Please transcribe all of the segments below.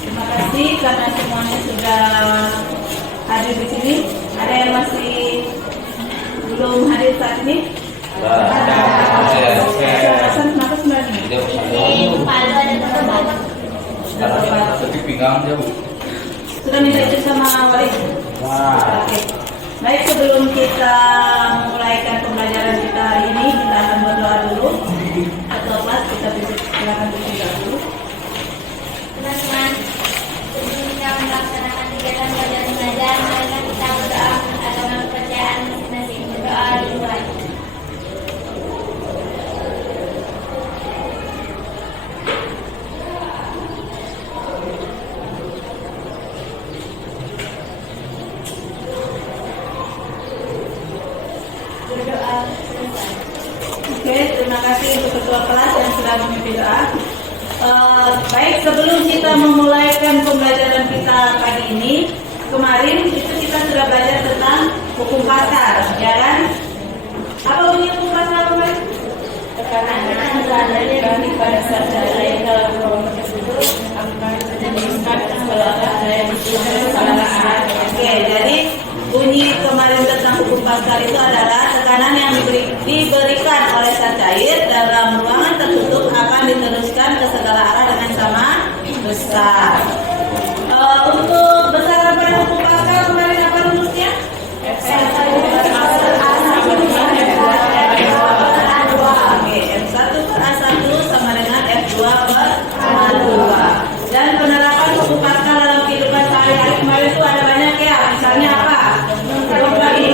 Terima kasih karena semuanya sudah hadir di sini. Ada yang masih belum hadir saat ini? Pesan kenapa sebenarnya? Palu ada terbatas. Tapi pinggang jauh. Sudah minta izin sama wali? Oke. Baik, sebelum kita memulaikan pembelajaran kita hari ini, kita akan berdoa dulu. Ketua kelas kita silakan berdoa dulu. Teman-teman, sebelum kita melaksanakan kegiatan belajar mengajar, mari kita berdoa menurut agama kepercayaan masing-masing. Berdoa dimulai. Berdoa selesai. Oke, terima kasih untuk ketua kelas yang sudah memimpin doa. Baik, sebelum kita memulaikan pembelajaran kita pagi ini, kemarin itu kita sudah belajar tentang hukum pasar, ya kan? Apa bunyi hukum pasar kemarin? Tekanan berarti pada saat saya dalam kelompok tersebut akan menjelaskan kesalahan yang kesalahan. Oke, jadi bunyi kemarin tentang hukum pasar itu adalah tekanan yang diberikan oleh zat cair dalam ruangan tertutup akan diteruskan ke segala arah dengan sama besar. Untuk besaran pada hukum pasar kemarin apa rumusnya? M1 per A1 sama dengan F2 per A2. Dan penerapan hukum pasar dalam kehidupan sehari-hari kemarin itu ada banyak ya. Misalnya apa? Apa lagi?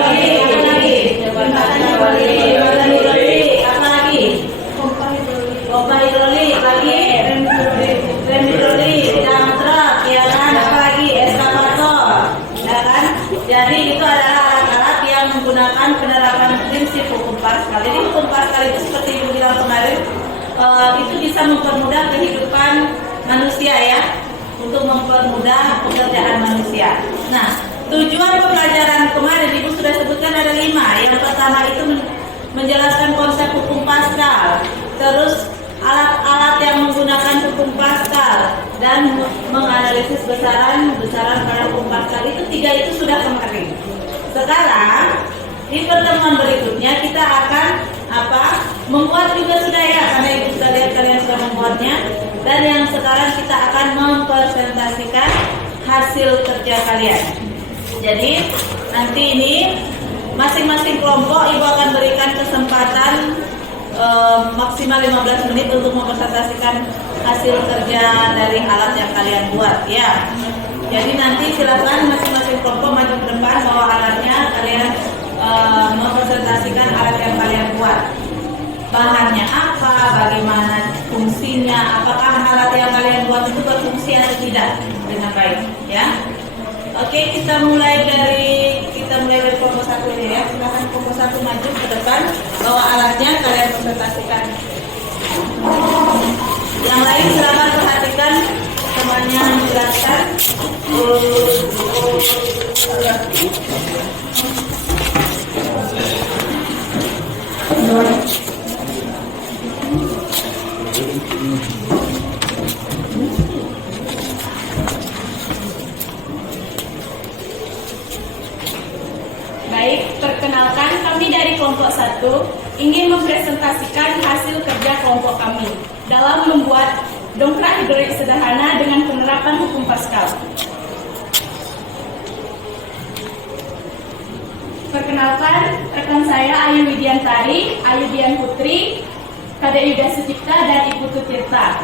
Pompa hidrolik lagi, rem hidrolik, dam truk, ya kan? Apa lagi? Eskavator, ya kan? Jadi itu adalah alat-alat yang menggunakan penerapan prinsip hukum Pascal. Jadi hukum Pascal itu seperti yang bilang kemarin, itu bisa mempermudah kehidupan manusia ya, untuk mempermudah pekerjaan manusia. Nah, tujuan pembelajaran kemarin Ibu sudah sebutkan ada 5. Yang pertama itu menjelaskan konsep hukum Pascal, terus alat-alat yang menggunakan hukum Pascal, dan menganalisis besaran pada hukum Pascal. Itu 3 itu sudah kemarin. Sekarang di pertemuan berikutnya kita akan membuat juga sudah ya, karena Ibu sudah lihat kalian sudah membuatnya. Dan yang sekarang kita akan mempresentasikan hasil kerja kalian. Jadi nanti ini masing-masing kelompok Ibu akan berikan kesempatan maksimal 15 menit untuk mempresentasikan hasil kerja dari alat yang kalian buat ya. Jadi nanti silakan masing-masing kelompok maju ke depan bawa alatnya, kalian mempresentasikan alat yang kalian buat. Bahannya apa, bagaimana fungsinya, apakah alat yang kalian buat itu berfungsi atau tidak dengan baik ya. Oke, kita mulai dari kelompok 1 ini ya. Silakan kelompok 1 maju ke depan, bawa alatnya, kalian presentasikan. Yang lain silakan perhatikan semuanya menjelaskan. Baik, perkenalkan kami dari kelompok 1 ingin mempresentasikan hasil kerja kelompok kami dalam membuat dongkrak hidrolik sederhana dengan penerapan hukum Pascal. Perkenalkan, rekan saya Ayu Widiantari, Ayu Dian Putri, Kadek Yuda Sucipta, dan Ibu Tutirta.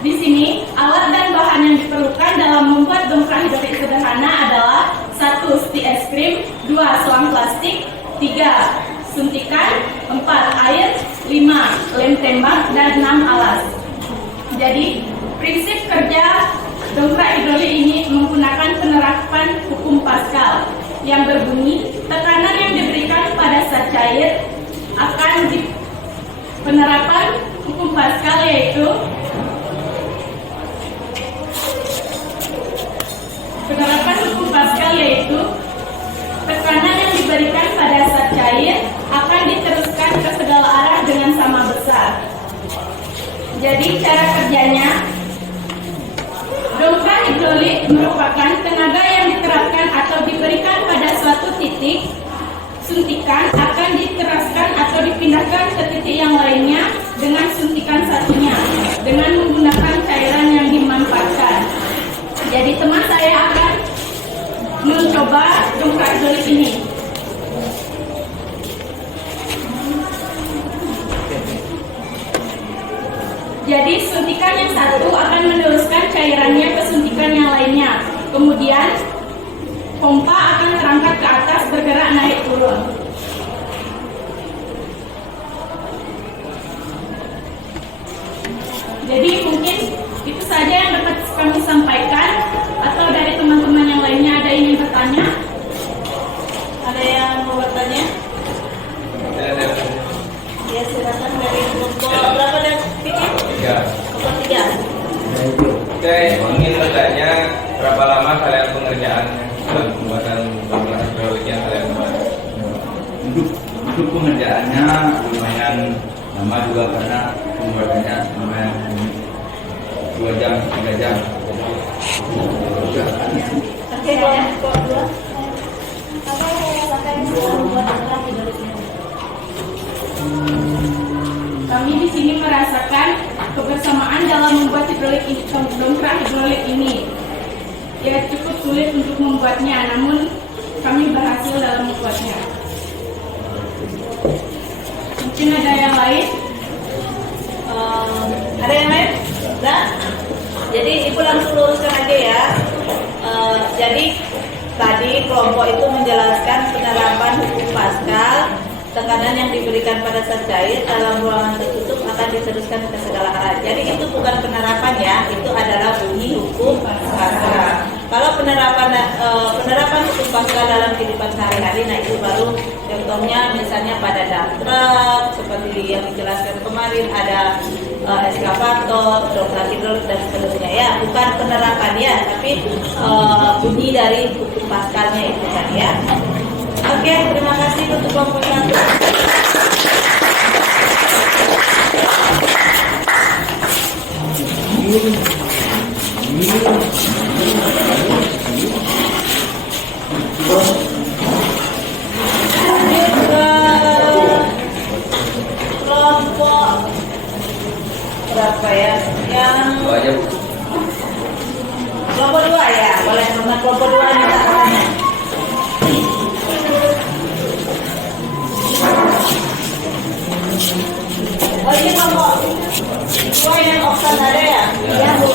Di sini, alat dan bahan yang diperlukan dalam membuat dongkrak hidrolik sederhana adalah 1. Stik es krim, 2. Selang plastik, 3. Suntikan, 4. Air, 5. Lem tembak, dan 6. Alas. Jadi, prinsip kerja dongkrak hidrolik ini menggunakan penerapan hukum Pascal yang berbunyi tekanan yang diberikan pada zat cair akan penerapan hukum Pascal yaitu tekanan yang diberikan pada zat cair akan diteruskan ke segala arah dengan sama besar. Jadi cara cara kerjanya, dongkrak hidrolik merupakan tenaga yang diterapkan atau diberikan pada suatu titik. Suntikan akan diteraskan atau dipindahkan ke titik yang lainnya dengan suntikan satunya dengan menggunakan cairan yang dimanfaatkan. Jadi teman saya akan mencoba dongkrak hidrolik ini. Jadi suntikan yang satu akan meneruskan cairannya ke suntikan yang lainnya. Kemudian pompa akan terangkat ke atas bergerak naik turun. Jadi mungkin itu saja yang dapat kami sampaikan. Atau dari teman-teman yang lainnya ada ingin bertanya? Ada yang mau bertanya? Ya silakan dari kelompok berapa dan pikir? 3. Kelompok 3. Oke, ingin bertanya berapa lama kalian pengerjaannya pembuatan dongkrak hidrolik yang kalian buat? Untuk pengerjaannya lumayan lama juga karena pembuatannya lumayan 2 jam 3 jam. Oke, kelompok 2. Apa yang dirasakan setelah membuat dongkrak hidrolik ini? Kami di sini merasakan kebersamaan dalam membuat dongkrak hidrolik ini. Ya cukup sulit untuk membuatnya, namun kami berhasil dalam membuatnya. Mungkin ada yang lain? Ada yang lain? Enggak? Jadi ibu langsung luruskan aja ya. Jadi tadi kelompok itu menjelaskan penerapan hukum Pascal. Tekanan yang diberikan pada zat cair dalam ruangan tertutup akan diteruskan ke segala arah. Jadi itu bukan penerapan ya, itu adalah bunyi hukum Pascal. Kalau penerapan hukum Pascal dalam kehidupan sehari-hari, nah itu baru contohnya misalnya pada dump truck seperti yang dijelaskan kemarin, ada eskavator, dongkrak hidrolik dan seterusnya ya, bukan penerapan ya, tapi bunyi dari hukum Pascalnya itu kan ya. Oke, terima kasih untuk kelompok 1. Kelompok berapa ya? Yang kelompok 2 ya, boleh nomor kelompok 2 nih katanya. Oh ini kelompok 2 yang opsi ada ya? Iya Bu.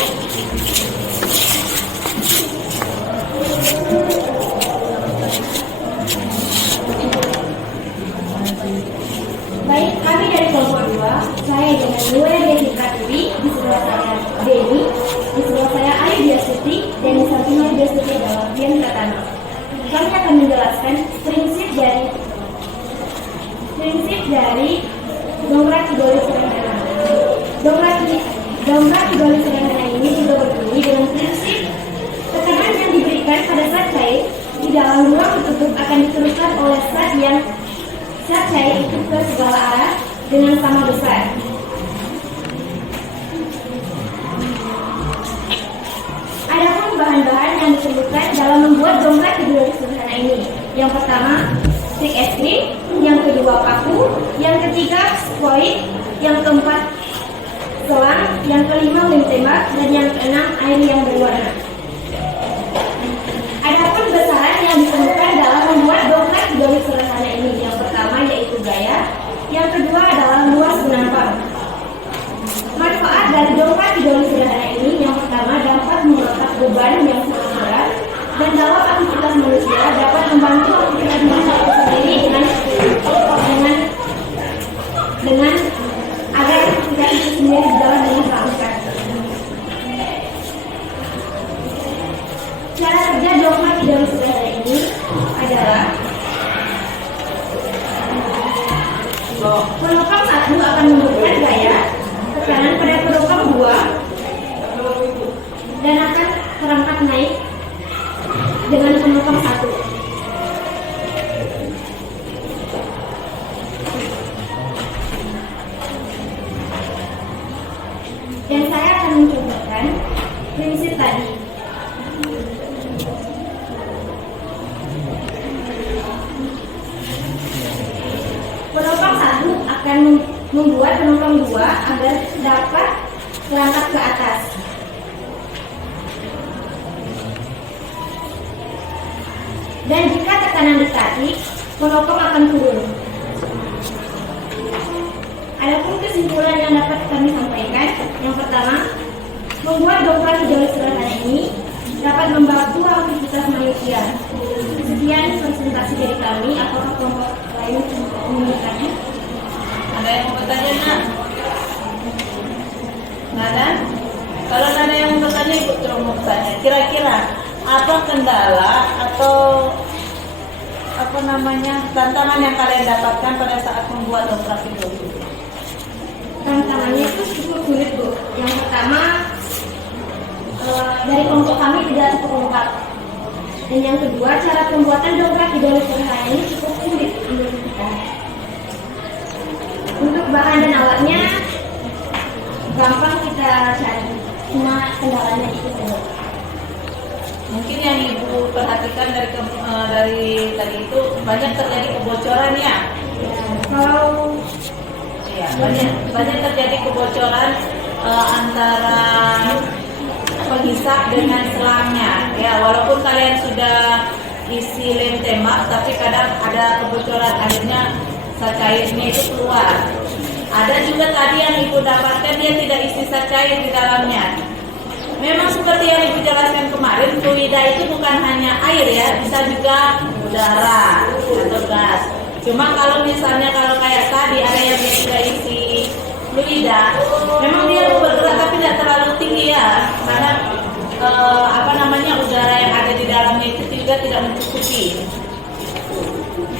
Baik, kami dari kelompok 2. Saya dengan Luwe Deni Pratwi, di sebelah saya Deni, di sebelah saya Ayu Diasuti, dan di samping Ayu Diasuti adalah Dian Pratama. Kami akan menjelaskan prinsip dari dongkrak hidrolik sederhana. Dongkrak hidrolik sederhana ini juga berbunyi dengan prinsip tekanan yang diberikan pada zat cair di dalam ruang tertutup akan diteruskan oleh zat cair itu ke segala arah dengan sama besar. Adapun bahan-bahan yang diperlukan dalam membuat dongkrak hidrolik sederhana ini, yang pertama stick es krim, yang kedua paku, yang ketiga spoit, yang keempat selang, yang kelima lem tembak, dan yang keenam air yang berwarna. Adapun besaran yang diperlukan dalam membuat dongkrak hidrolik sederhana ini, yang pertama yaitu gaya, yang kedua adalah luas penampang. Manfaat dari dongkrak hidrolik sederhana ini, yang pertama dapat mengangkat beban yang sangat berat, dan dalam aktivitas manusia dapat membantu aktivitas manusia itu sendiri dengan agar aktivitas itu sendiri berjalan dengan lancar. Cara kerja dongkrak hidrolik sederhana ini adalah penumpang 1 akan memberikan gaya tekanan pada penumpang 2 dan akan terangkat naik dengan penumpang 1. prinsip tadi. Penumpang satu akan membuat penumpang dua agar dapat terangkat ke atas. Dan jika tekanan ditarik, penumpang akan turun. Adapun kesimpulan yang dapat kami sampaikan, yang pertama, membuat dongkrak hidrolik sederhana ini dapat membantu aktivitas manusia. Sekian presentasi dari kami. Apakah kelompok lain menginginkannya? Ada yang mau bertanya, Nak? Nggak ada? Kalau nggak ada yang mau bertanya, Ibu terus mau bertanya. Kira-kira apa kendala atau apa namanya tantangan yang kalian dapatkan pada saat membuat dongkrak hidrolik? Tantangannya itu cukup sulit, Bu. Yang pertama, dari kelompok kami tidak cukup lengkap. Dan yang kedua, cara pembuatan dongkrak hidrolik sederhana ini cukup sulit menurut kita. Untuk bahan dan alatnya gampang kita cari, cuma kendalanya itu saja. Mungkin yang Ibu perhatikan dari tadi itu banyak terjadi kebocoran ya. Kalau Iya, banyak terjadi kebocoran antara penghisap dengan selangnya. Ya, walaupun kalian sudah isi lem tembak, tapi kadang ada kebocoran, akhirnya zat cairnya itu keluar. Ada juga tadi yang Ibu dapatkan dia tidak isi zat cair di dalamnya. Memang seperti yang Ibu jelaskan kemarin, fluida itu bukan hanya air ya, bisa juga udara atau gas. Cuma kalau misalnya kalau kayak tadi ada yang dia tidak isi fluida, memang dia bergerak tapi tidak terlalu tinggi ya, karena udara yang ada di dalamnya itu juga tidak mencukupi.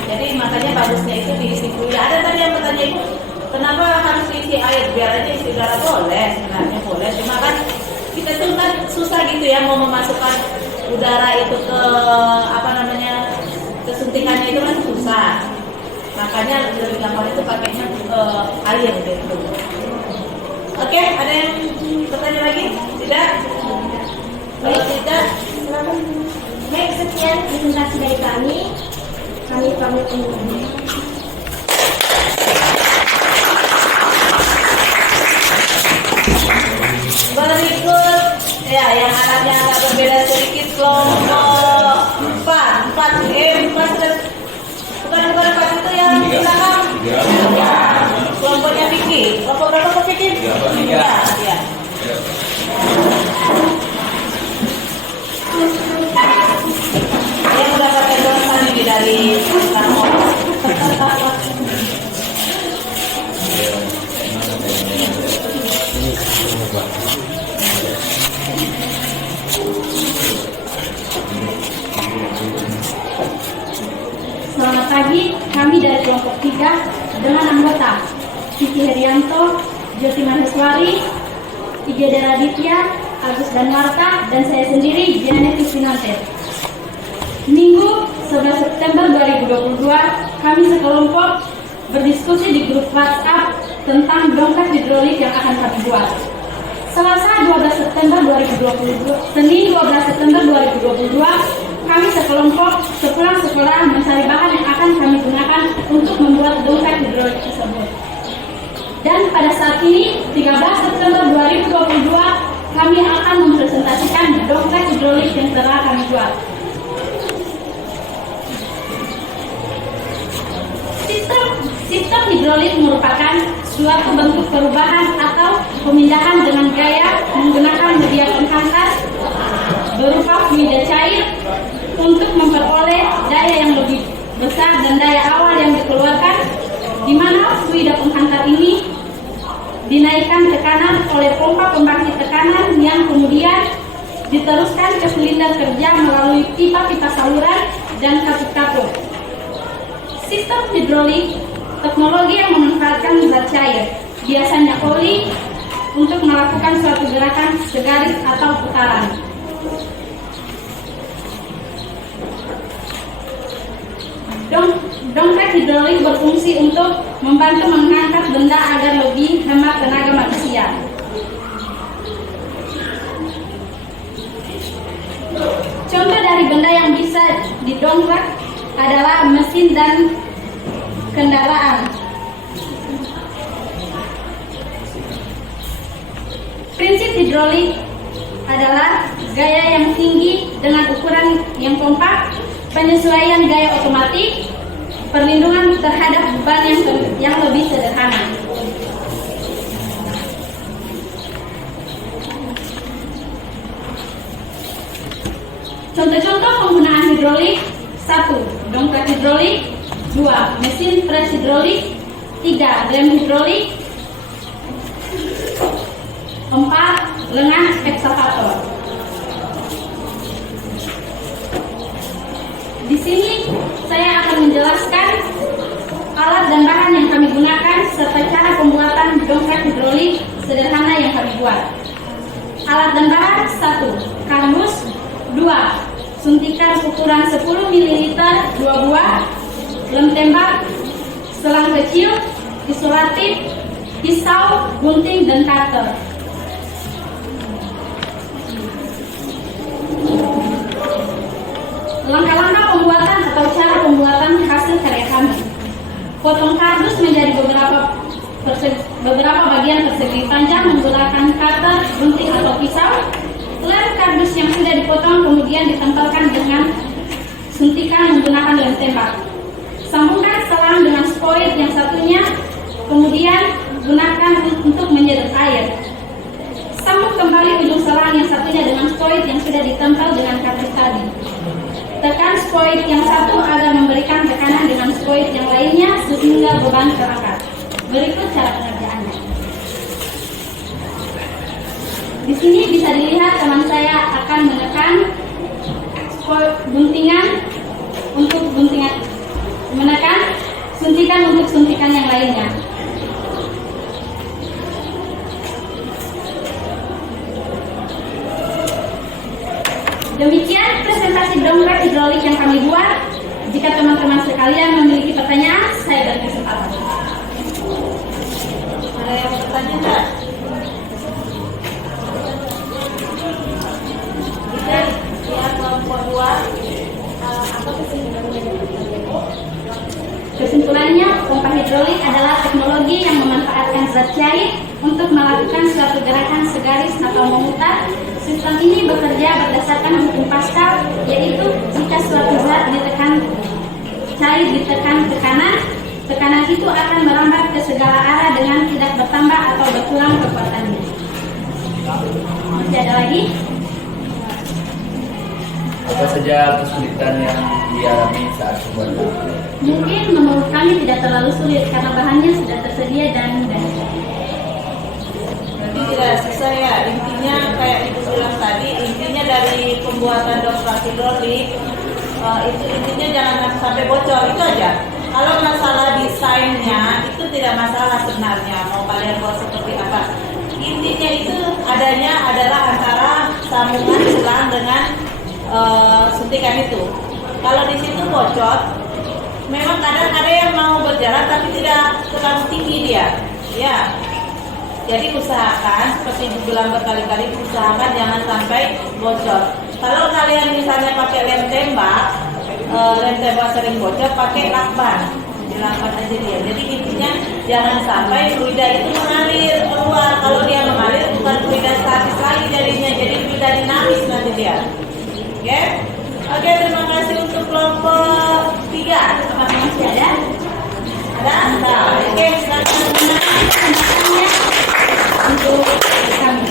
Jadi makanya bagusnya itu diisi fluida. Ada tadi yang bertanya, Ibu, kenapa harus diisi air? Biar aja isi udara, boleh, sebenarnya boleh. Cuma kan kita tuh kan susah gitu ya mau memasukkan udara itu ke ke suntikannya itu kan susah. Makanya lebih gampang itu pakainya air gitu. Oke, ada yang bertanya lagi? Tidak? Kalau tidak, silakan. Baik, sekian presentasi dari kami. Kami pamit undur diri. Berikut ya yang anaknya agak berbeda sedikit, kelompok 4 bukan itu yang di belakang. Kelompoknya Vicky. Kelompok berapa Pak Vicky? 3. Ya. Yang mendapatkan dosen ini dari Kampung. Selamat pagi, kami dari kelompok 3 dengan anggota Vicky Herianto, Jyoti Maheswari, Igede Raditya, Agus dan Marta, dan saya sendiri Janet Kristinante. Minggu 11 September 2022, kami sekelompok berdiskusi di grup WhatsApp tentang dongkrak hidrolik yang akan kami buat. Selasa 12 September 2022, Senin 12 September 2022, kami sekelompok sepulang sekolah mencari bahan yang akan kami gunakan untuk membuat dongkrak hidrolik tersebut. Dan pada saat ini, 13 September 2022, kami akan mempresentasikan dongkrak hidrolik yang telah kami buat. Sistem hidrolik merupakan suatu bentuk perubahan atau pemindahan dengan gaya menggunakan media penghantar berupa fluida cair untuk memperoleh daya yang lebih besar dan daya awal yang dikeluarkan, di mana fluida penghantar ini dinaikkan tekanan oleh pompa pembangkit tekanan yang kemudian diteruskan ke silinder kerja melalui pipa-pipa saluran dan katup-katup. Sistem hidrolik teknologi yang memanfaatkan zat cair, biasanya oli, untuk melakukan suatu gerakan segaris atau putaran. Dongkrak hidrolik berfungsi untuk membantu mengangkat benda agar lebih hemat tenaga manusia. benda yang bisa didongkrak adalah mesin dan kendaraan. Prinsip hidrolik adalah gaya yang tinggi dengan ukuran yang kompak, penyesuaian gaya otomatis, perlindungan terhadap beban yang lebih sederhana. Contoh-contoh penggunaan hidrolik: 1. Dongkrak hidrolik. 2. Mesin pres hidrolik. 3. Lem hidrolik. 4. Lengan ekskavator. Di sini saya akan menjelaskan alat dan bahan yang kami gunakan serta cara pembuatan dongkrak hidrolik sederhana yang kami buat. Alat dan bahan: 1. Kardus. 2. Suntikan ukuran 10 ml 2 buah, lem tembak, selang kecil, isolatif, pisau, gunting, dan cutter. Langkah-langkah pembuatan atau cara pembuatan hasil karya kami: potong kardus menjadi beberapa bagian persegi panjang menggunakan cutter, gunting atau pisau. Lem kardus yang sudah dipotong kemudian ditempelkan dengan suntikan menggunakan lem tembak. Sambungkan selang dengan spoit yang satunya, kemudian gunakan untuk menyedot air. Sambung kembali ujung selang yang satunya dengan spoit yang sudah ditempel dengan kardus tadi. Tekan spoit yang satu agar memberikan tekanan dengan spoit yang lainnya sehingga beban terangkat. Berikut cara pengerjaannya. Di sini bisa dilihat teman saya akan menekan guntingan untuk guntingan, menekan suntikan untuk suntikan yang lainnya. Demikian presentasi dongkrak hidrolik yang kami buat. Jika teman-teman sekalian memiliki pertanyaan, saya beri kesempatan. Ada yang mau bertanya enggak? Ya, kelompok 2. Apa kesimpulannya? Kesimpulannya, pompa hidrolik adalah teknologi yang memanfaatkan zat cair untuk melakukan suatu gerakan segaris atau memutar. Sistem ini bekerja berdasarkan hukum Pascal, yaitu jika suatu zat cair ditekan tekanan itu akan merambat ke segala arah dengan tidak bertambah atau berkurang kekuatannya. Masih ada lagi? Apa saja kesulitan yang dialami saat pembuatan? Mungkin menurut kami tidak terlalu sulit karena bahannya sudah tersedia dan mudah. Berarti tidak susah ya. Intinya kayak Ibu bilang tadi, intinya dari pembuatan dongkrak hidrolik itu intinya jangan sampai bocor, itu aja. Kalau masalah desainnya itu tidak masalah sebenarnya, mau kalian buat seperti apa. Intinya itu adanya adalah antara sambungan selang dengan suntikan itu. Kalau di situ bocor, memang kadang ada yang mau berjalan tapi tidak terlalu tinggi dia, ya. Jadi usahakan, seperti dibilang berkali-kali, usahakan jangan sampai bocor. Kalau kalian misalnya pakai lem tembak sering bocor, pakai lakban, dilakban aja dia. Jadi intinya jangan sampai fluida itu mengalir keluar. Kalau dia mengalir bukan fluida statis lagi jadinya, jadi fluida dinamis nanti dia. Oke, terima kasih untuk kelompok 3. Masih ada? Ada? Oke, silakan Untuk kami.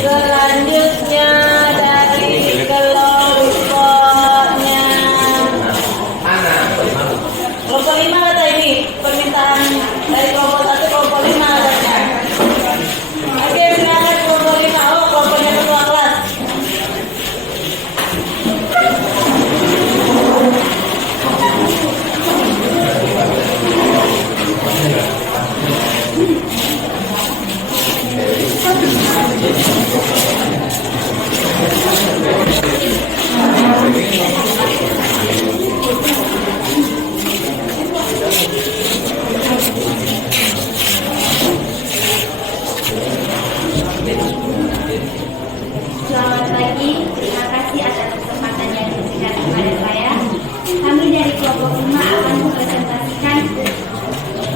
Selanjutnya dari kelompoknya kelompok 5 kata ini permintaan dari kelompok 1 kelompok 5 katanya. Oke, silakan kelompok 5. Oh, kelompoknya ketua kelas.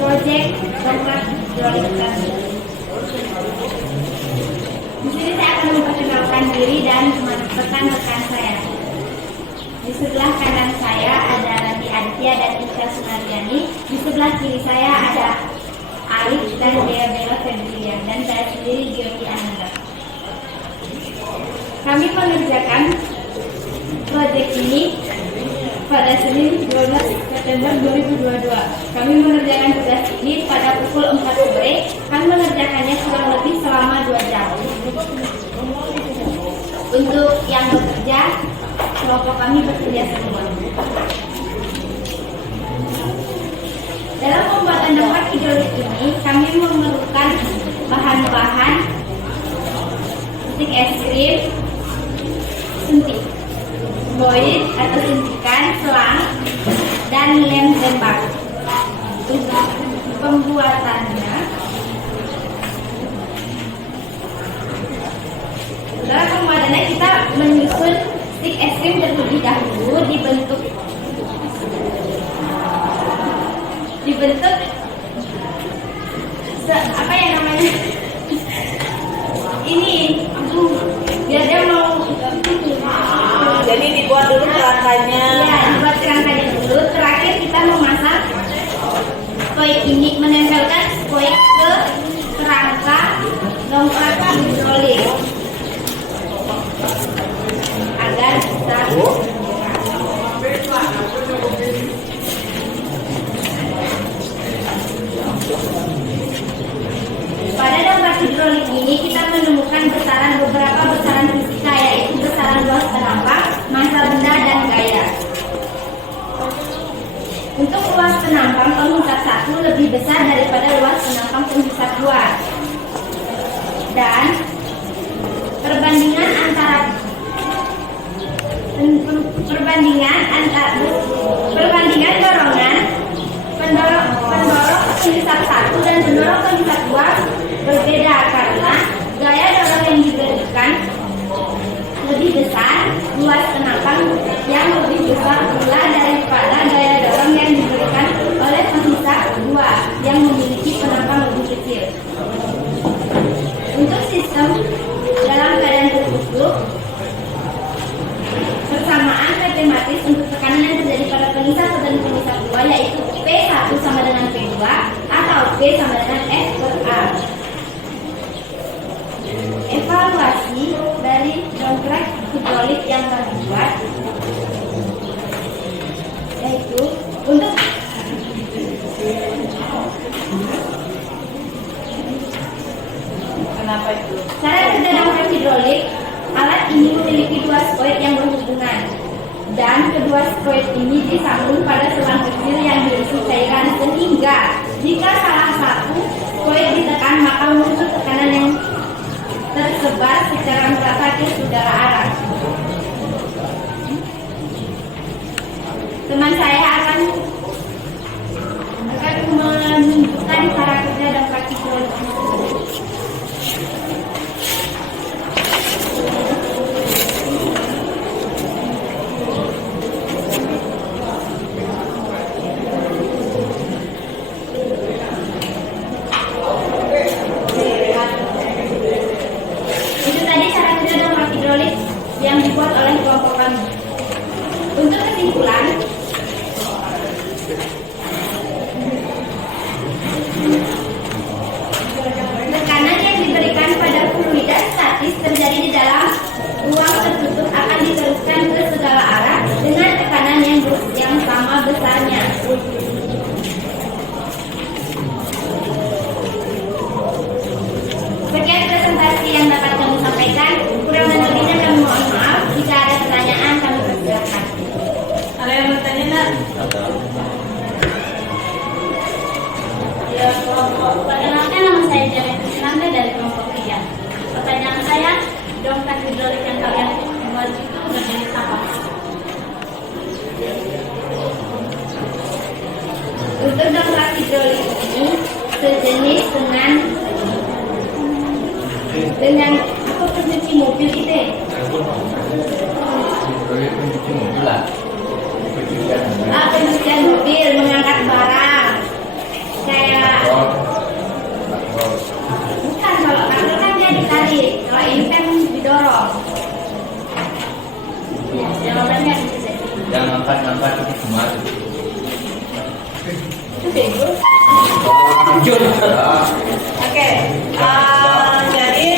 proyek dongkrak hidrolik tadi. Di sini saya akan memperkenalkan diri dan rekan-rekan saya. Di sebelah kanan saya ada Rani Aditya dan Isha Sunardiani. Di sebelah kiri saya ada Alif dan Dea Bella Febrian, dan saya sendiri Gioki Ananda. Kami mengerjakan proyek ini pada Senin 12 September 2022. Kami mengerjakan tugas ini pada pukul 4 sore. Kami mengerjakannya kurang lebih selama 2 jam. Untuk yang bekerja, kelompok kami bekerja semua. Dalam pembuatan dongkrak hidrolik ini, kami memerlukan bahan-bahan stik es krim, suntik, boil atau suntikan, selang, dan lem tembak. Untuk pembuatannya, kita menyusun stik es krim terlebih dahulu dibentuk apa ya namanya ini biar dia mau Jadi dibuat dulu kerangkanya. ya dibuat kerangkanya dulu. Terakhir kita memasang spoik ini, menempelkan spoik ke kerangka dongkrak hidrolik agar bisa pada dongkrak hidrolik ini kita menemukan beberapa besaran fisika, yaitu besaran luas penampang, massa benda, dan gaya. Untuk luas penampang penghisap 1 lebih besar daripada luas penampang penghisap 2, dan perbandingan dorongan pendorong penghisap 1 dan pendorong penghisap 2 berbeda karena gaya dorong yang diberikan lebih besar, luas penampang yang lebih besar pula daripada gaya dorong yang diberikan oleh penghisap 2 yang memiliki penampang lebih kecil. Untuk sistem dalam keadaan tertutup, persamaan matematis untuk tekanan yang terjadi pada penghisap dan penghisap 2 yaitu P1 sama dengan P2 atau P sama dengan F per A. Evaluasi dari dongkrak hidrolik yang kami buat yaitu untuk Kenapa itu? cara kerja dongkrak hidrolik. Alat ini memiliki 2 spoit yang berhubungan, dan kedua spoit ini disambung pada selang kecil yang berisi cairan, sehingga jika salah satu spoit ditekan maka muncul tekanan yang tersebar secara merata ke segala arah. Teman saya akan menunjukkan cara kerja dongkrak hidrolik. Yang dibuat oleh kelompok kami. Untuk kesimpulan, tekanan yang diberikan pada fluida statis terjadi di dalam ruang tertutup akan diteruskan ke segala arah dengan tekanan yang sama besarnya. Sekian presentasi yang dapat kami sampaikan. Kurang dan lebihnya kami mohon maaf. Jika ada pertanyaan kami persilakan. Ada yang bertanya nak? Ya, kelompok. Perkenalkan, nama saya Janet Krisnanda dari kelompok 3. Pertanyaan saya, dongkrak hidrolik yang kalian buat itu berjenis apa? Untuk dongkrak hidrolik ini sejenis dengan apa pencuci mobil itu ya? Pencuci mobil lah. Pencucian mobil, mengangkat barang kayak Oke, jadi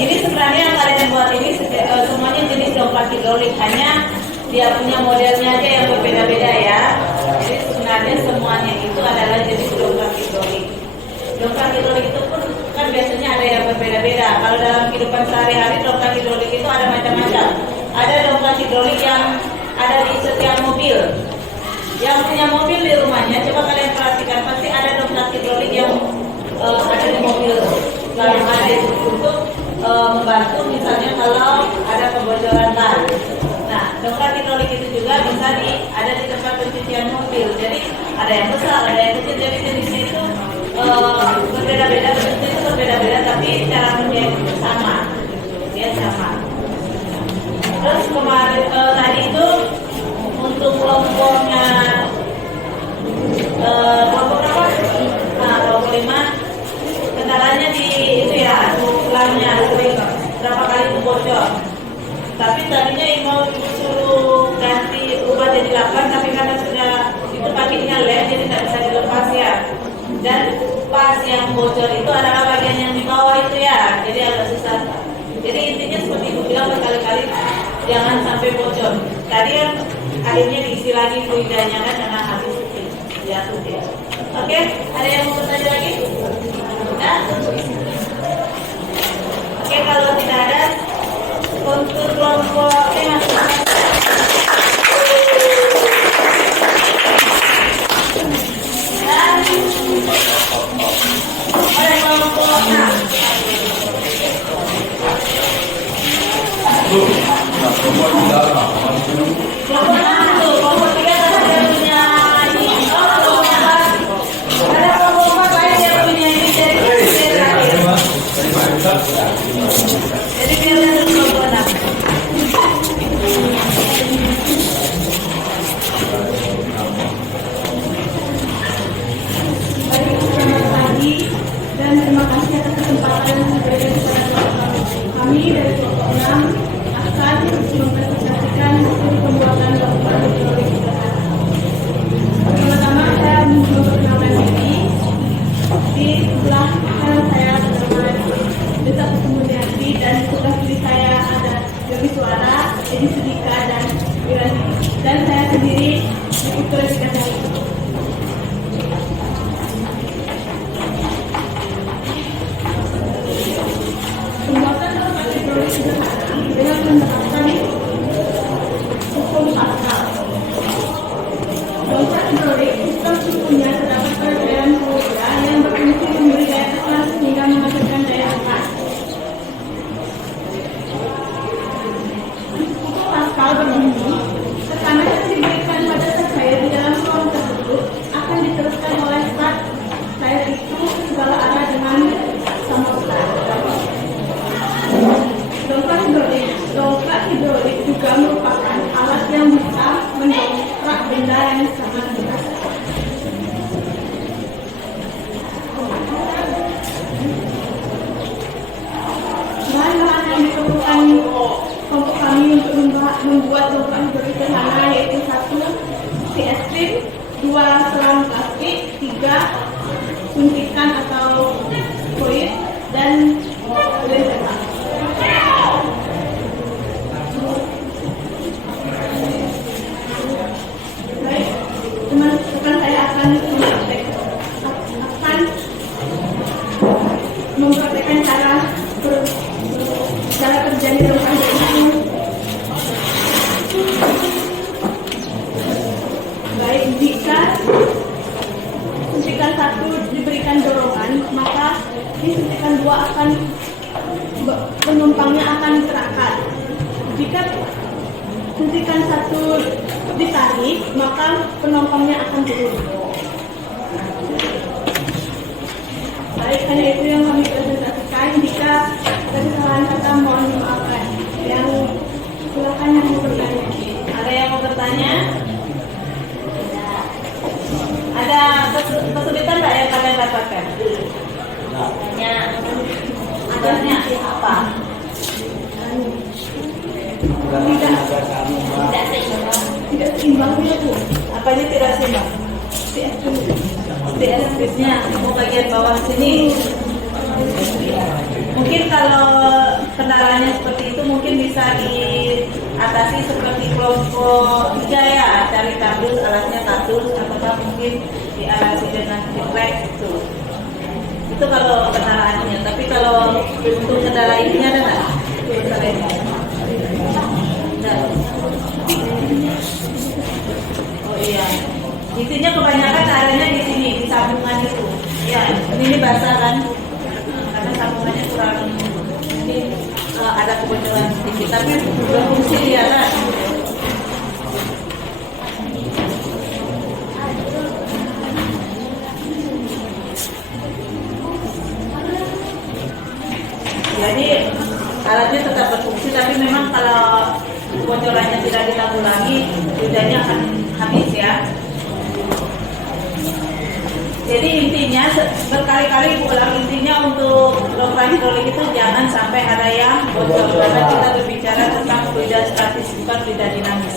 ini sebenarnya yang kalian buat ini semuanya jenis dompet hidrolik, hanya dia punya modelnya aja yang berbeda-beda ya. Jadi sebenarnya semuanya itu adalah jenis dompet hidrolik. Dompet hidrolik itu pun kan biasanya ada yang berbeda-beda. Kalau dalam kehidupan sehari-hari dompet hidrolik itu ada macam-macam. Ada dompet hidrolik yang ada di setiap mobil. Yang punya mobil di rumahnya, coba kalian perhatikan, pasti ada dompet hidrolik yang ada di mobil. Lalu ada itu untuk membantu misalnya kalau ada kebocoran ban. Nah, dompet hidrolik itu juga bisa ada di tempat pencucian mobil. Jadi ada yang besar, ada yang kecil. Jadi jenisnya itu berbeda-beda, bentuknya itu berbeda-beda, tapi cara kerja itu sama. Dia sama. Terus kemarin tadi itu untuk kelompoknya kelompok apa? Nah, kelompok 5 kendalanya di itu ya, ulangnya berapa kali itu bocor. Tapi tadinya mau disuruh ganti ubah jadi 8, tapi karena sudah itu pakainya lem jadi tidak bisa dilepas ya. Dan pas yang bocor itu adalah bagian yang di bawah itu ya, jadi agak susah. Jadi intinya seperti ibu bilang berkali-kali, jangan sampai bocor. Tadi kan akhirnya diisi lagi fluidanya kan karena habis jatuh ya. Oke, ada yang mau bertanya lagi? Nah, oke, kalau tidak ada, untuk kelompok ada kelompok 6. Kelompok 3 ada punya ini. Ada kelompok 4 lain yang punya ini jadi biar ada kelompok 6. Dan terima kasih atas kesempatan yang diberikan kepada kami dari kelompok 6 akan mempresentasikan hasil pembuatan dompet hidrolik sederhana. Pertama-tama saya memperkenalkan diri. Di sebelah kanan saya bernama Desa Kemudianti, dan di sebelah kiri saya ada Yogi Suara, Edi Sudika, dan Wiranti. Dan saya sendiri Putra Dikasih. Pembuatan dompet hidrolik sederhana dengan menerapkan hukum Pascal. Dompet hidrolik sistem sukunya terdapat pada cairan fluida yang berfungsi memberi daya tekan sehingga menghasilkan daya angkat. Hukum Pascal berbunyi, tekanan yang diberikan pada zat cair di dalam ruang tersebut akan diteruskan oleh zat cair itu ke segala arah dengan sama besar. Dompet hidrolik juga merupakan alat yang bisa mendongkrak benda yang sangat berat. Bahan-bahan yang diperlukan kelompok kami untuk membuat dompet hidrolik sederhana yaitu 1 CSP, 2 selang plastik, 3 suntikan atau fluid, dan lensa. Baik, teman-teman saya akan mempraktekkan cara kerjanya dompet itu. Baik, jika suntikan 1 diberikan dorongan, maka di suntikan 2 akan penumpangnya akan terangkat. Jika suntikan 1 ditarik, maka penumpangnya akan turun. Baik, hanya itu yang kami presentasikan. Jika ada kesalahan kata, mohon dimaafkan. Yang silakan yang mau bertanya. Ada yang mau bertanya? Ada kesulitan nggak yang kalian dapatkan? Adanya apa? Tidak seimbang itu. Apanya tidak seimbang? CSP. speednya untuk bagian bawah sini. Mungkin kalau kendalanya seperti itu mungkin bisa diatasi seperti kelompok 3 ya, cari kardus, alatnya kardus, atau mungkin diatasi dengan triplek itu. Itu kalau kendalanya. Tapi kalau untuk kendala ini ada nggak? Oh iya. Intinya kebanyakan areanya di sini, di sambungan itu. Ya, ini basah kan? Karena sambungannya kurang, ini ada kebocoran sedikit, tapi berfungsi dia kan? Jadi alatnya tetap berfungsi, tapi memang kalau kebocorannya tidak ditanggulangi, hujannya akan habis ya. Jadi intinya berkali-kali ulang, intinya untuk lomba hidrolik itu jangan sampai ada yang bocor, karena kita berbicara tentang fluida statis bukan fluida dinamis.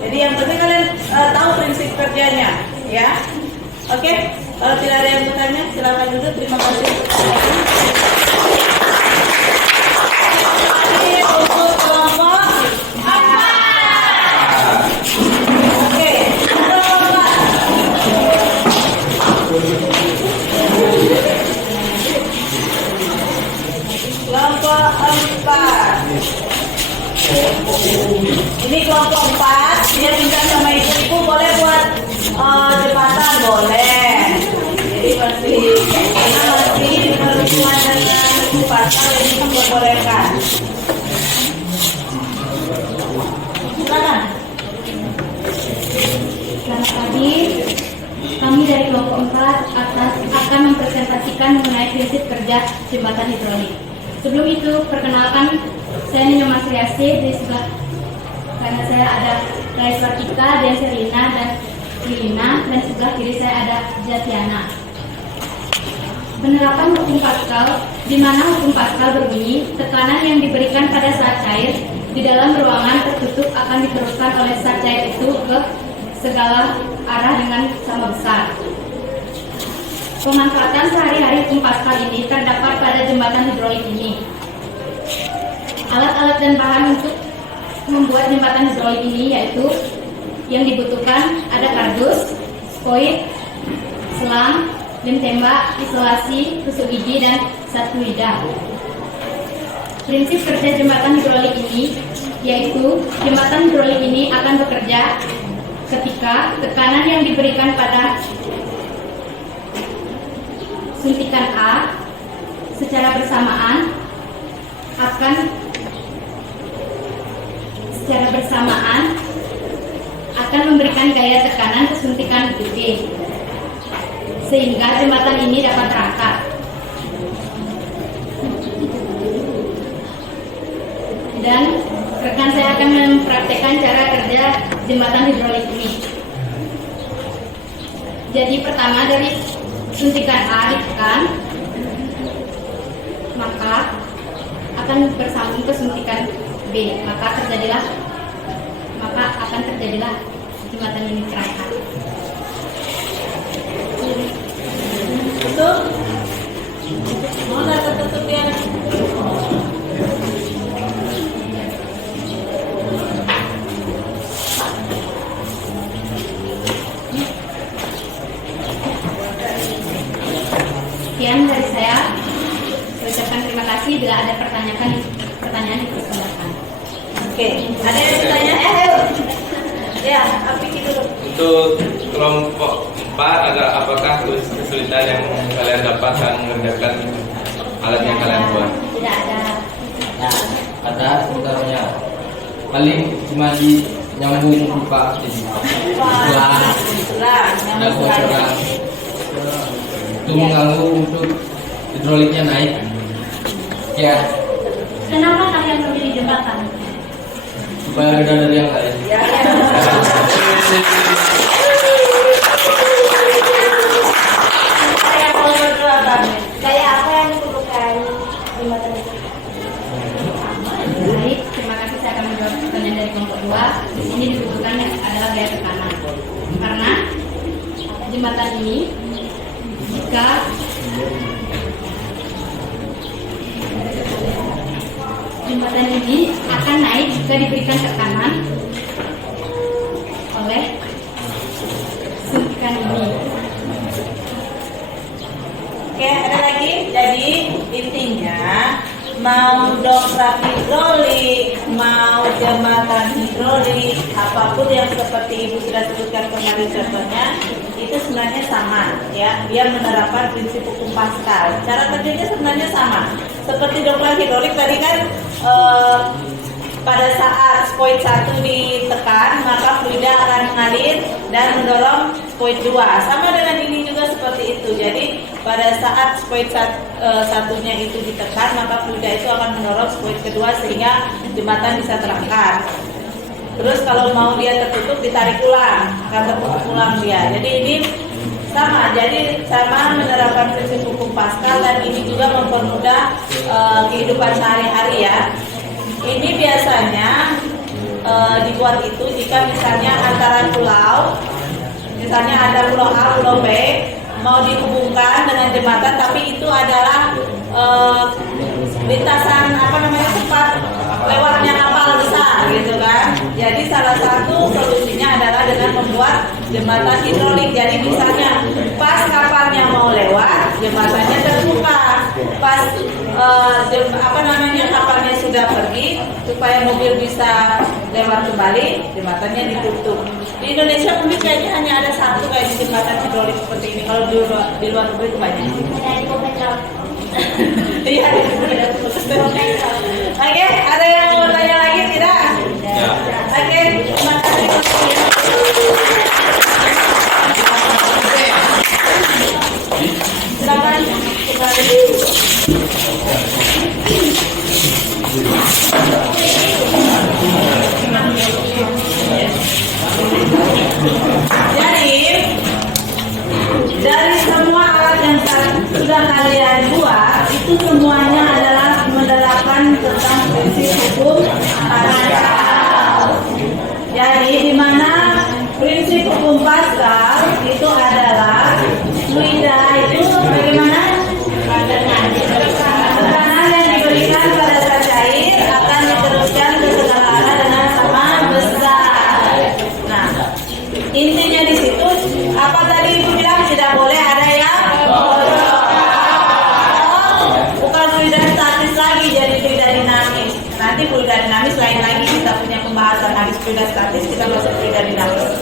Jadi yang penting kalian tahu prinsip kerjanya ya. Oke, kalau tidak ada yang bertanya silakan duduk. Terima kasih. Untuk kelompok 4. Oke, kelompok 4. Ini kelompok 4. Dia minta sama ibu-ibu boleh buat jembatan, boleh. Jadi masih berhubungan dengan pasal ini memperbolehkan. Silakan. Selamat pagi. Kami dari kelompok 4 akan mempresentasikan mengenai prinsip kerja jembatan hidrolik. Sebelum itu, perkenalkan, saya Nyonya Mas Riasi di sebelah kanan saya ada Raisa Tika, dan Serina dan Lina, dan sebelah kiri saya ada Jatiana. Penerapan hukum Pascal, di mana hukum Pascal berbunyi, tekanan yang diberikan pada saat cair di dalam ruangan tertutup akan diteruskan oleh saat cair itu ke segala arah dengan sama besar. Pemanfaatan sehari-hari hukum Pascal ini terdapat pada jembatan hidrolik ini. Alat-alat dan bahan untuk membuat jembatan hidrolik ini yaitu yang dibutuhkan ada kardus, skoit, selang, lem tembak, isolasi, tusuk gigi, dan satu lidah. Prinsip kerja jembatan hidrolik ini yaitu jembatan hidrolik ini akan bekerja ketika tekanan yang diberikan pada suntikan A secara bersamaan akan memberikan gaya tekanan ke suntikan B, sehingga jembatan ini dapat terangkat. Dan rekan saya akan mempraktekkan cara kerja jembatan hidrolik ini. Jadi pertama dari suntikan A ditekan, maka akan bersambung ke suntikan B, maka akan terjadilah jembatan ini terangkat. Betul? Mau nggak tertutup ya? Sekian dari saya. Saya ucapkan terima kasih. Bila ada pertanyaan dipersilakan. Oke, ada yang bertanya? Ayo. Ya, Apiki dulu. Untuk kelompok 4 apakah kesulitan yang kalian dapatkan mengerjakan alat yang kalian buat? Tidak ada. Ada sebenarnya paling cuma di nyambung buka jadi ada bocoran itu mengganggu untuk hidroliknya naik ya. Kenapa kalian memilih jembatan? Supaya beda dari yang lain. Gaya apa yang diperlukan jembatan itu? Baik, terima kasih. Saya akan menjawab pertanyaan dari kelompok 2. Di sini dibutuhkan adalah gaya tekanan. Karena jembatan ini jika jembatan ini akan naik jika diberikan tekanan oleh suntikan ini. Oke, ada lagi. Jadi intinya mau dongkrak hidrolik, mau jembatan hidrolik, apapun yang seperti Ibu sudah sebutkan kemarin contohnya, itu sebenarnya sama ya. Dia menerapkan prinsip hukum Pascal. Cara kerjanya sebenarnya sama. Seperti dongkrak hidrolik tadi kan pada saat poin 1 ditekan, maka fluida akan mengalir dan mendorong poin 2. Sama dengan ini juga seperti itu. Jadi pada saat poin satunya itu ditekan, maka fluida itu akan mendorong poin kedua sehingga jembatan bisa terangkat. Terus kalau mau dia tertutup, ditarik ulang, akan tertutup ulang dia. Jadi ini sama. Jadi sama menerapkan prinsip hukum Pascal dan ini juga mempermudah kehidupan sehari-hari ya. Ini biasanya dibuat itu jika misalnya antara pulau, misalnya ada pulau A, pulau B, mau dihubungkan dengan jembatan, tapi itu adalah lintasan tempat lewatnya kapal besar gitu kan. Jadi salah satu solusinya adalah dengan membuat jembatan hidrolik. Jadi misalnya pas kapalnya mau lewat, jembatannya terbuka. Pas kapalnya sudah pergi, supaya mobil bisa lewat kembali, jembatannya ditutup. Di Indonesia mungkin kayaknya hanya ada satu kayak di jembatan hidrolik seperti ini. Kalau di luar negeri itu banyak. Iya. Oke, ada yang mau tanya lagi tidak? Oke, terima kasih. Silakan. Jadi dari semua alat yang sudah kalian buat itu semuanya adalah menerapkan tentang prinsip hukum Pascal. Jadi di mana prinsip hukum Pascal itu adalah fluida itu bagaimana? Tekanan yang diberikan pada zat cair akan diteruskan ke segala arah dengan sama besar. Nah, intinya di situ apa tadi Ibu bilang tidak boleh ada yang bukan fluida statis lagi, jadi fluida dinamis. Nanti fluida dinamis lain lagi, kita punya pembahasan habis fluida statis kita masuk fluida dinamis.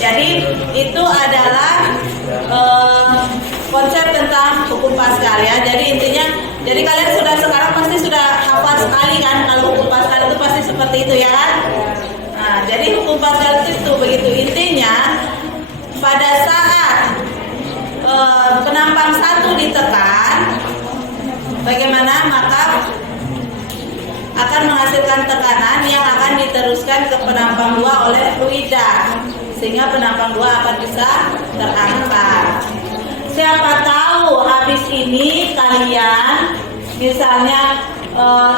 Jadi itu adalah konsep tentang hukum Pascal ya. Jadi intinya, jadi kalian sekarang pasti sudah hafal sekali kan kalau hukum Pascal itu pasti seperti itu ya kan. Nah, jadi hukum Pascal itu begitu. Intinya pada saat penampang satu ditekan, bagaimana maka akan menghasilkan tekanan yang akan diteruskan ke penampang 2 oleh fluida, sehingga penampang 2 akan bisa terangkat. Siapa tahu habis ini kalian misalnya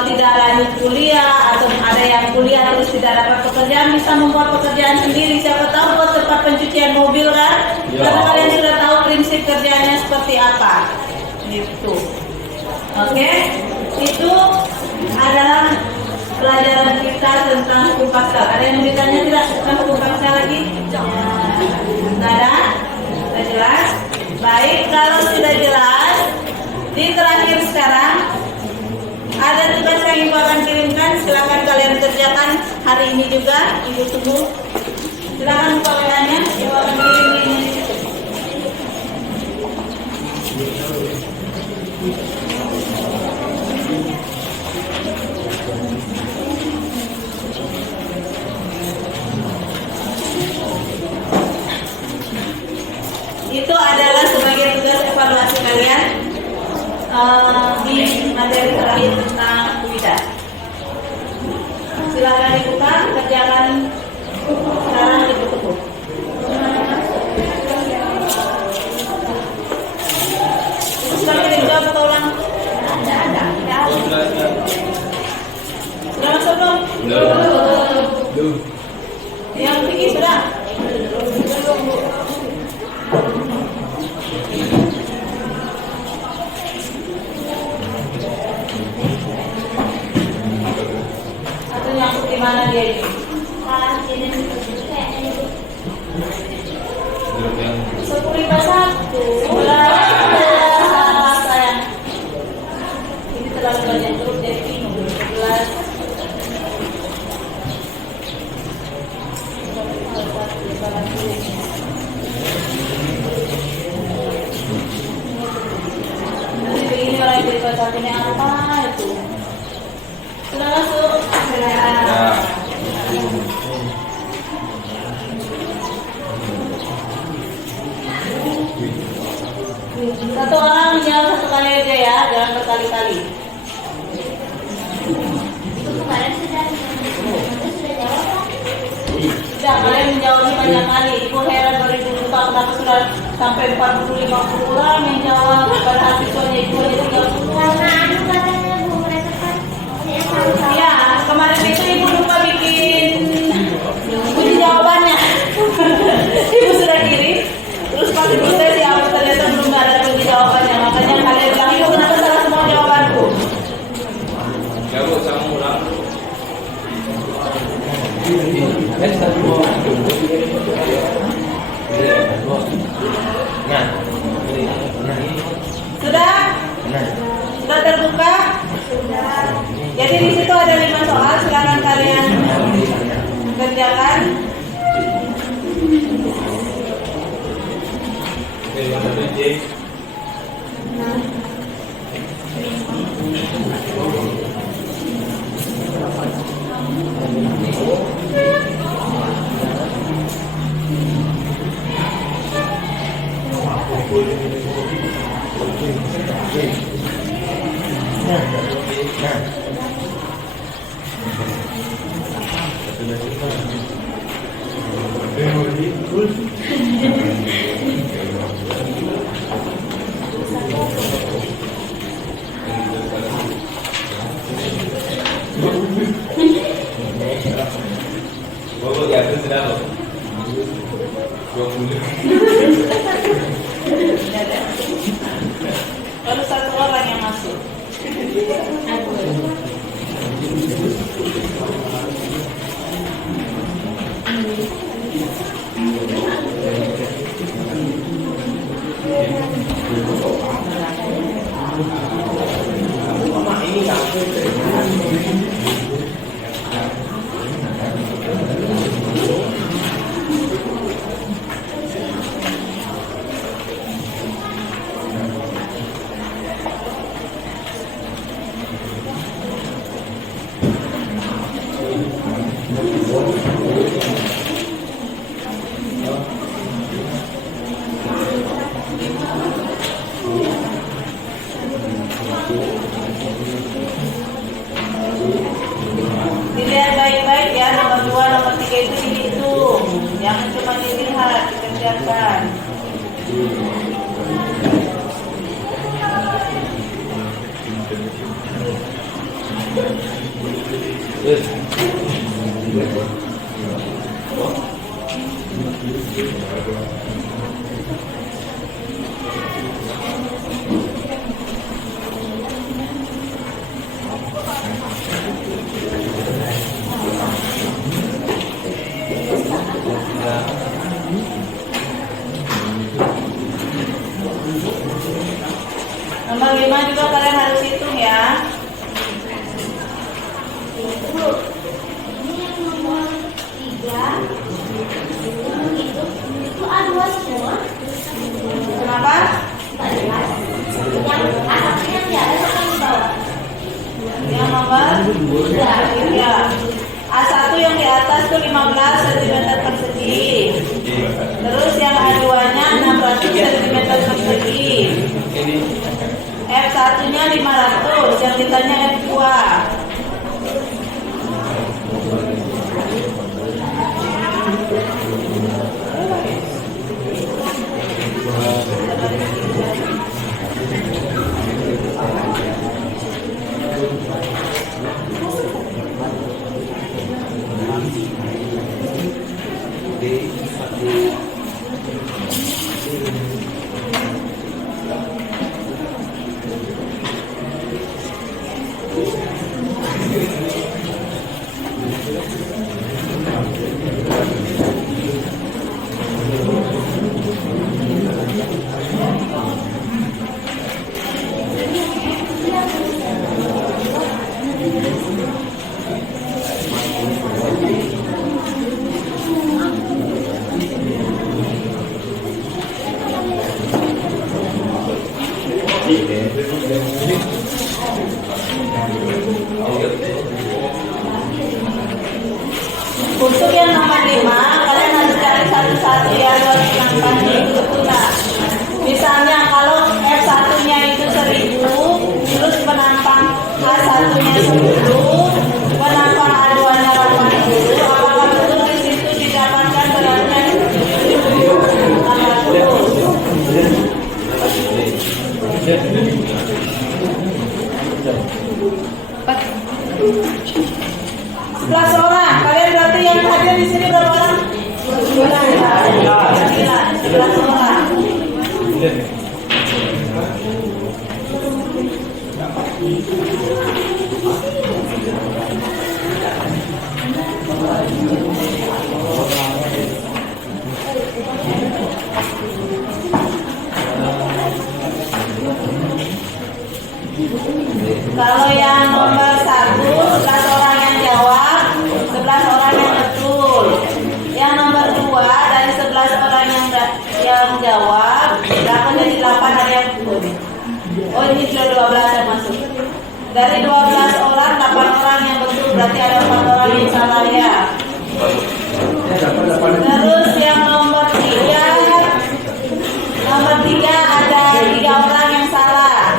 tidak lanjut kuliah atau ada yang kuliah terus tidak dapat pekerjaan, bisa membuat pekerjaan sendiri. Siapa tahu buat tempat pencucian mobil kan? Karena kalian sudah tahu prinsip kerjanya seperti apa. Gitu. Oke? Itu adalah pelajaran kita tentang hukum Pascal. Ada yang mau ditanya tidak tentang hukum Pascal lagi? Tidak ada? Sudah jelas? Baik, kalau sudah jelas, di terakhir sekarang ada tugas yang Ibu akan kirimkan. Silakan kalian kerjakan hari ini juga. Ibu tunggu. Silakan buka WA-nya. Ibu akan kirim ini. Itu adalah sebagai tugas evaluasi kalian di materi terakhir tentang fluida. Silakan dibuka, kerjakan sekarang di buku. Silakan dijawab ulang. yang satunya apa itu? Sudah masuk? Ya. Satu orang menjawab satu kali aja ya, jangan berkali-kali. Itu kemarin sudah jawab kan? Sudah, kalian menjawabnya banyak kali. Ibu heran baru ibu lupa kenapa sudah sampai 40-50 orang yang jawab. Padahal siswanya ibu hanya 30. Karena anu katanya Bu, mereka kan saya Ya, kemarin itu ibu lupa bikin kunci jawabannya. Ibu sudah kirim. Terus pas ibu tes ya, aku ternyata belum ada kunci jawabannya. Makanya kalian bilang, ibu kenapa salah semua jawabanku? Ya Bu, saya mau ulang. Sudah? Sudah terbuka? Jadi di situ ada 5 soal, silakan kalian kerjakan. Oke, yang satu J. Bu, ya itu sudah loh. 20. Baru 1 orang yang masuk. Dilihat baik-baik ya, nomor 2, nomor 3 itu dihitung. Jangan cuma dilihat, dikerjakan. Nomor 5 juga kalian harus hitung ya. Bu, ini yang nomor 3 itu A2 semua. Kenapa? Yang asapnya yang di atas atau di bawah? Yang nomor 3. A1 yang di atas tuh 15 cm persegi. Terus yang A2-nya 600 cm persegi. F1-nya 500, yang ditanya F2. Untuk yang nomor 5, kalian harus cari satu-satu yang harus menangkannya itu betul. Misalnya kalau F1-nya itu 1000, terus penampang A1-nya 10, penampang A2-nya 80, apakah betul di situ didapatkan beratnya 11 orang. Kalian berarti yang hadir di sini berapa orang? 11 orang. Kalau yang nomor 1, 11 orang yang jawab, 11 orang yang betul. Yang nomor 2, dari 11 orang yang jawab, berapa dari 8 ada yang betul. Oh, ini sudah 12 yang masuk. Dari 12 orang, 8 orang yang betul, berarti ada 4 orang yang salah ya. Terus yang nomor 3 ada 3 orang yang salah.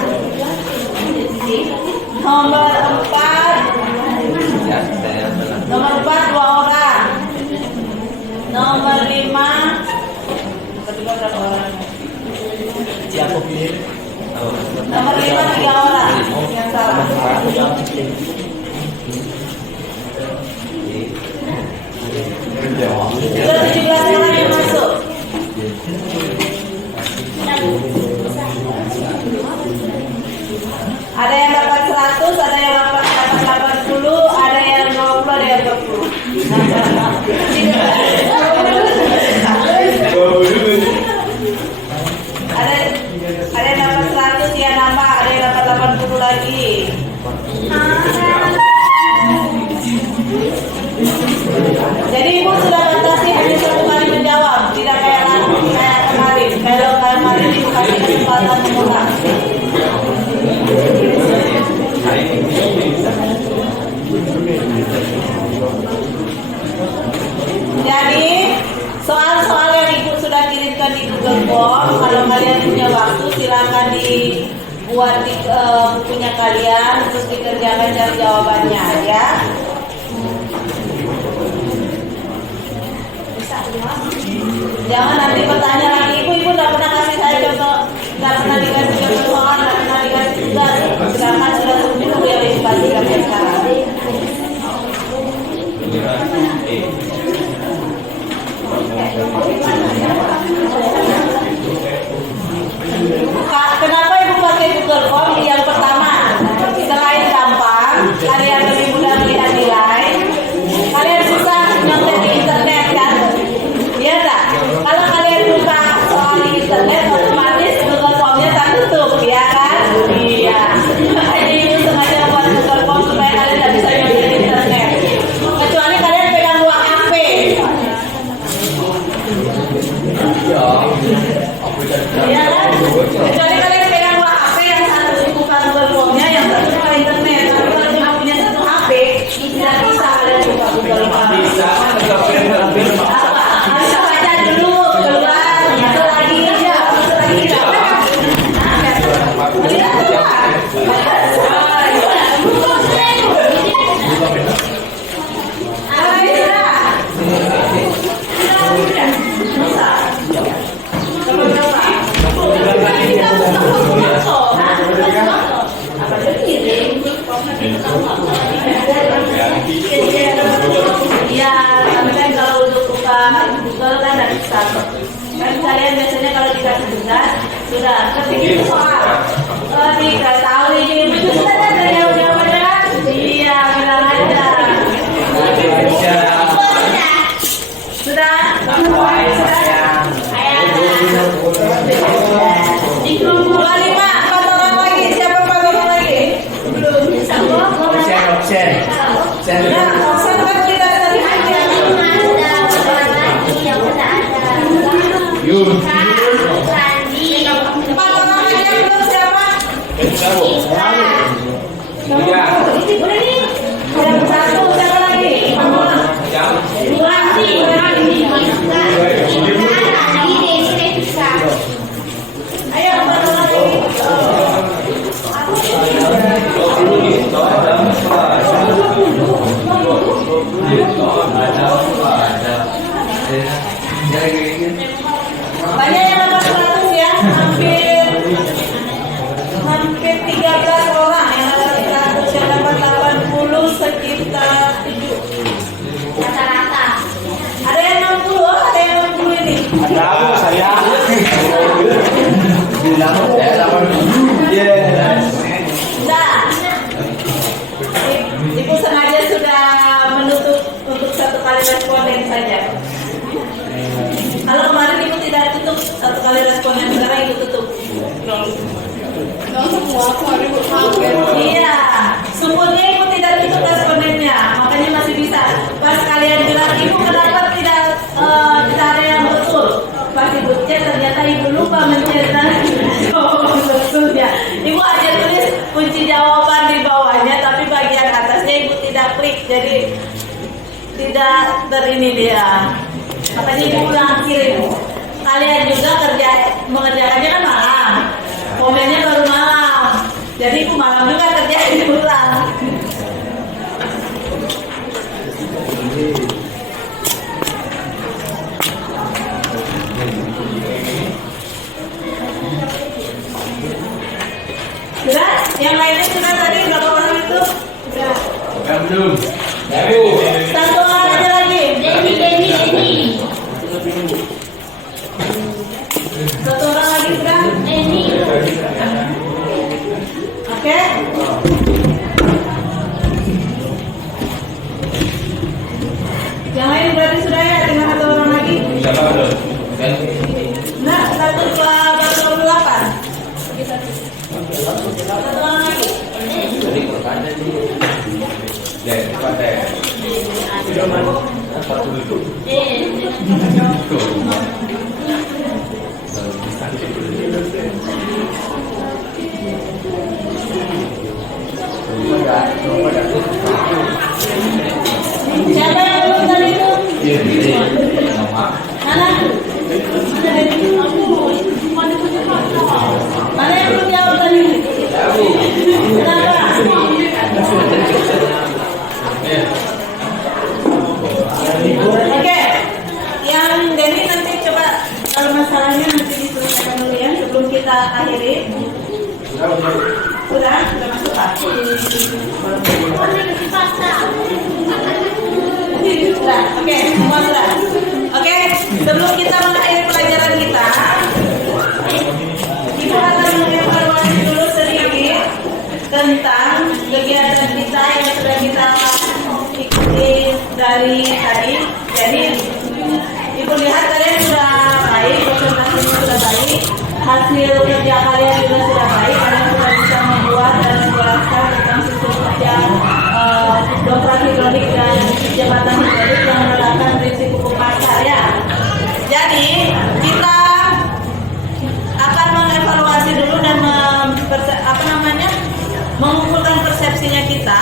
Nomor 4 2 orang. Nomor 5 berapa orang? Nomor 5 3 orang yang salah. Sudah 17 orang yang masuk. Ada yang dapat 100, ada yang dapat 80, ada yang 20, ada yang 20. Ada yang dapat 100 ya nambah, ada yang dapat 80 lagi. Jadi ibu sudah batasi hanya 1 kali menjawab, tidak kayak kemarin. Kalau kemarin ibu kasih kesempatan mengulang. Jadi soal-soal yang ibu sudah kirimkan di Google Form, kalau kalian punya waktu silakan dibuat di bukunya kalian, terus dikerjakan cari jawabannya ya. Jangan nanti bertanya lagi, ibu nggak pernah kasih saya contoh, nggak pernah dikasih contoh soal, nggak pernah dikasih tugas. Sedangkan sudah 10 yang ibu kasihkan sekarang. Kenapa ibu pakai Google Form? Yang pertama, selain gampang, kalian lebih mudah melihat nilai. Kalian susah nyontek di internet kan? Iya tak? Kalau kalian buka soal di internet, otomatis Google Form-nya tak tutup, ya kan? Iya. Jadi ibu sengaja buat Google Form supaya kalian tidak bisa nyontek di internet. Kecuali kalian pegang 2 HP. Iya kan? Kecuali kalian pegang 2 HP, yang satu buka Google Form-nya, yang satu buka internet. Tapi kalau cuma punya 1 HP, tidak bisa kalian buka Google Form. Bisa baca dulu, keluar, masuk lagi aja, masuk lagi aja. Iya, tapi kan kalau untuk buka Google kan tidak bisa. Kan kalian biasanya kalau dikasih tugas sudah ketik itu soal. Tidak tahu ini sudah ada jawabannya kan? Iya, bilang aja. Sudah? Sudah. 5, 4 orang lagi. Siapa 4 orang lagi? Belum. Nah, option kan kita tadi aja. 4 orang lagi yang belum siapa? Tiga. Ini boleh nih. Yang satu, siapa lagi? Ayo, baru lagi. Banyak yang dapat 100 ya, hampir 13 orang yang dapat 100, yang dapat 80 sekitar 7 rata-rata. Ada yang 60, ada yang 60 ini. Sudah. Ibu sengaja sudah menutup untuk 1 kali responden saja. Kalau kemarin ibu tidak tutup 1 kali responden, sekarang ibu tutup. Iya, sumbernya ibu tidak tutup respondennya, makanya masih bisa. Pas kalian bilang ibu kenapa tidak ada yang betul, pas ibu cek ternyata ibu lupa mencetak betulnya. Ibu hanya tulis kunci jawaban di bawahnya, tapi bagian atasnya ibu tidak klik, jadi tidak terini dia. Makanya ibu ulang kirim. Kalian juga mengerjakannya kan malam, komennya baru malam, jadi ibu malam juga kerjain ulang. Sudah? Yang lainnya sudah tadi berapa orang itu? Sudah. Belum. Satu orang aja lagi. Denny. Satu orang lagi sudah. Oke. Yang lain berarti sudah ya, tinggal 1 orang lagi. Nah, 128. Satu orang lagi. Siapa yang belum tadi itu? Mana? Mana yang belum jawab tadi? Kenapa? Oke, yang Denny nanti coba kalau masalahnya nanti diselesaikan dulu ya sebelum kita akhiri. Sudah masuk Pak? Sudah, oke, semua sudah. Oke, sebelum kita mengakhiri pelajaran kita, Ibu akan mengevaluasi dulu sedikit tentang kegiatan kita yang sudah kita ikuti dari tadi. Jadi, Ibu lihat kalian sudah baik, presentasinya sudah baik, hasil kerja kalian juga sudah baik, kalian sudah bisa membuat dan menjelaskan tentang sistem kerja dongkrak hidrolik dan jembatan hidrolik yang menerapkan prinsip hukum pasar ya. Jadi kita akan mengevaluasi dulu dan mengumpulkan persepsinya kita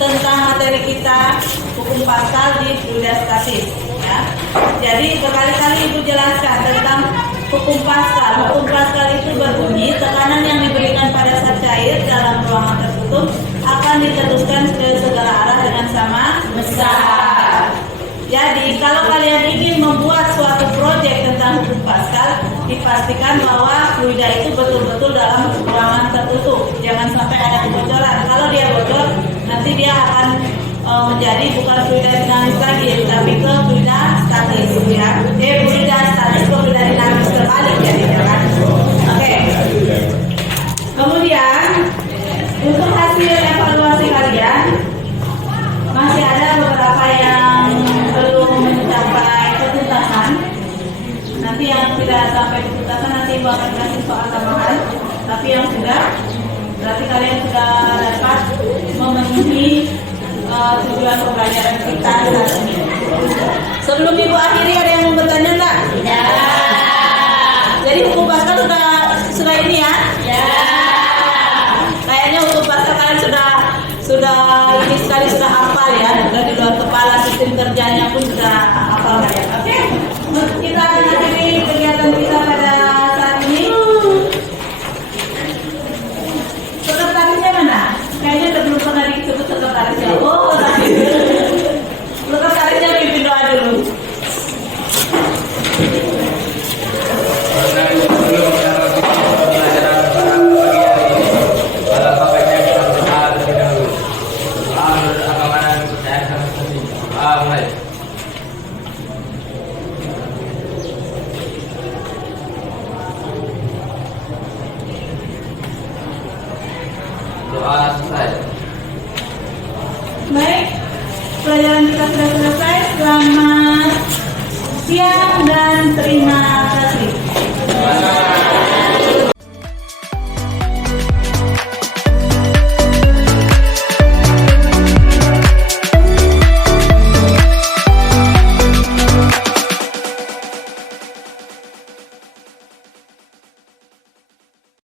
tentang materi kita hukum pasar di fluida statis ya. Jadi berkali-kali Ibu jelaskan tentang hukum pascal. Hukum pascal itu berbunyi tekanan yang diberikan pada zat cair dalam ruangan tertutup akan diteruskan ke segala arah dengan sama besar. Jadi kalau kalian ingin membuat suatu proyek tentang hukum pascal, dipastikan bahwa fluida itu betul-betul dalam ruangan tertutup. Jangan sampai ada kebocoran. Kalau dia bocor, nanti dia akan menjadi bukan fluida dinamis lagi, tapi ke fluida statis ya. Fluida statis ke fluida dinamis terbalik jadinya kan. Oke. Kemudian untuk hasil evaluasi kalian masih ada beberapa yang belum mencapai ketuntasan. Nanti yang tidak sampai ketuntasan nanti Ibu akan kasih soal tambahan. Tapi yang sudah, berarti kalian sudah dapat memenuhi tujuan pembelajaran kita saat ini. Sebelum Ibu akhiri ada yang mau bertanya enggak? Ya. Jadi hukum pascal sudah ini ya? Ya. sudah ini sekali sudah hafal ya, sudah di luar kepala, sistem kerjanya pun sudah hafal ya. Oke, kita akan akhiri kegiatan kita pada saat ini. Sekretarisnya mana? Kayaknya belum pernah disebut sekretarisnya. Oh, tadi. Sekretarisnya pimpin doa dulu. Doa selesai. Baik, pelajaran kita sudah selesai. Selamat siang dan terima